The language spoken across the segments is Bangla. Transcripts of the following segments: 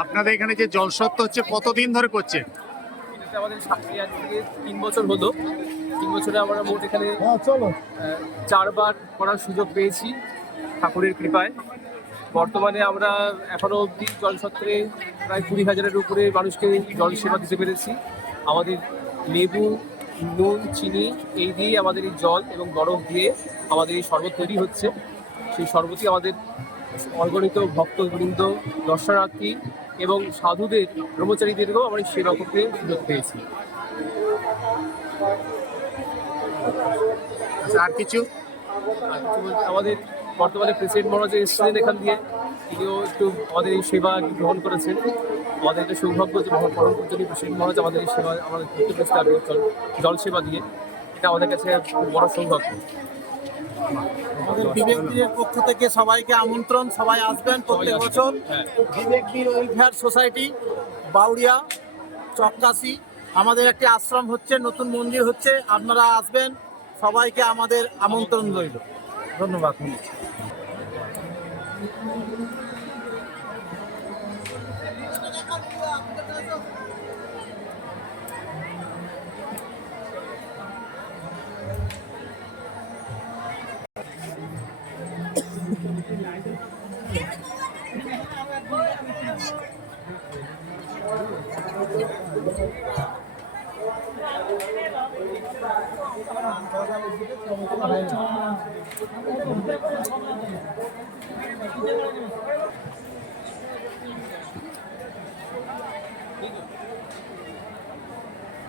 আপনাদের এখানে যে জলসত্ত্ব হচ্ছে কতদিন ধরে করছেন? এটা আমাদের সামনে আজকে 3 বছর হলো। 3 বছরে আমরা মোট এখানে 4বার করার সুযোগ পেয়েছি ঠাকুরের কৃপায়। বর্তমানে আমরা এখনো অবধি জলসত্রে প্রায় 20,000-এর উপরে মানুষকে জল সেবা দিতে পেরেছি। আমাদের লেবু, নুন, চিনি এই দিয়ে আমাদের এই জল এবং বরফ দিয়ে আমাদের এই শরবত তৈরি হচ্ছে। সেই শরবতই আমাদের অগণিত ভক্তবৃন্দ, দর্শনার্থী এবং সাধুদের, ব্রহ্মচারীদেরকেও আমরা সেবা করতে সুযোগ পেয়েছি। আর কিছু আমাদের বর্তমানে প্রেসিডেন্ট মহারাজ এসেছিলেন এখান দিয়ে, তিনিও একটু আমাদের এই সেবা গ্রহণ করেছেন। আমাদের এটা সৌভাগ্য যে পরম পূজনীয় প্রেসিডেন্ট মহারাজ আমাদের এই সেবা আমাদের করতে পেরেছে জল সেবা দিয়ে। এটা আমাদের কাছে খুব বড় সৌভাগ্য। আমাদের বিবেক বীরের পক্ষ থেকে সবাইকে আমন্ত্রণ, সবাই আসবেন প্রত্যেক বছর। বিবেক বীর ওয়েলফেয়ার সোসাইটি, বাউরিয়া, চক্কাশি, আমাদের একটি আশ্রম হচ্ছে, নতুন মন্দির হচ্ছে, আপনারা আসবেন, সবাইকে আমাদের আমন্ত্রণ রইল। ধন্যবাদ।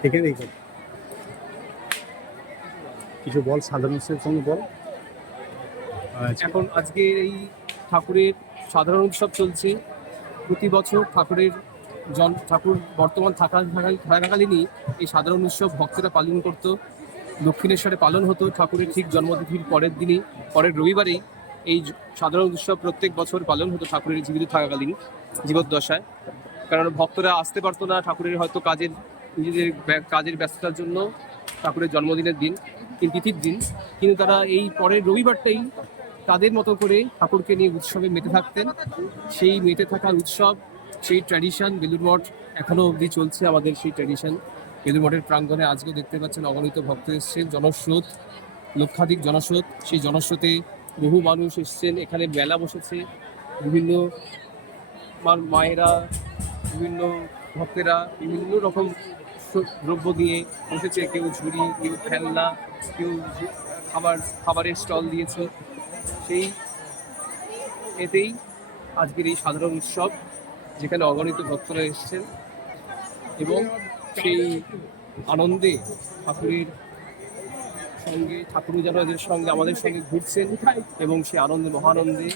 এখানে কিছু বল, সাধারণ সঙ্গে বল। এখন আজকে এই ঠাকুরের সাধারণ উৎসব চলছে। প্রতি বছর ঠাকুর বর্তমান থাকাকালীনই এই সাধারণ উৎসব ভক্তরা পালন করত। দক্ষিণেশ্বরে পালন হতো ঠাকুরের ঠিক জন্মতিথির পরের দিনই, পরের রবিবারেই এই সাধারণ উৎসব প্রত্যেক বছর পালন হতো ঠাকুরের জীবিত থাকাকালীন, জীবদ্দশায়। কারণ ভক্তরা আসতে পারতো না, ঠাকুরের হয়তো নিজেদের কাজের ব্যস্ততার জন্য ঠাকুরের জন্মদিনের দিন, তিথির দিন, কিন্তু তারা এই পরের রবিবারটাই তাদের মতো করে ঠাকুরকে নিয়ে উৎসবে মেতে থাকতেন। সেই মেতে থাকার উৎসব, সেই ট্র্যাডিশন বেলুড় মঠ এখনও অবধি চলছে। আমাদের সেই ট্র্যাডিশন বেলুড় মঠের প্রাঙ্গণে আজকেও দেখতে পাচ্ছেন অগণিত ভক্ত এসছেন, জনস্রোত, লক্ষাধিক জনস্রোত। সেই জনস্রোতে বহু মানুষ এসছেন, এখানে মেলা বসেছে, বিভিন্ন মায়েরা, বিভিন্ন ভক্তেরা বিভিন্ন রকম দ্রব্য দিয়ে বসেছে, কেউ ঝুড়ি, কেউ খেলনা, কেউ খাবারের স্টল দিয়েছে। সেই এতেই আজকের এই সাধারণ উৎসব, যেখানে অগণিত ভক্তরা এসেছেন এবং সেই আনন্দে ঠাকুরের সঙ্গে, ঠাকুর যেন এদের সঙ্গে আমাদের সঙ্গে ঘুরছেন এবং সেই আনন্দে, মহানন্দে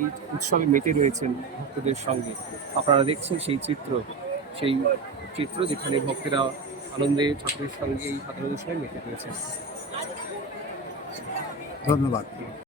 এই উৎসবে মেতে রয়েছেন ভক্তদের সঙ্গে। আপনারা দেখছেন সেই চিত্র যেখানে ভক্তেরা আনন্দে ঠাকুরের সঙ্গে এই সাধারণ উৎসবে মেতে রয়েছেন। ধন্যবাদ।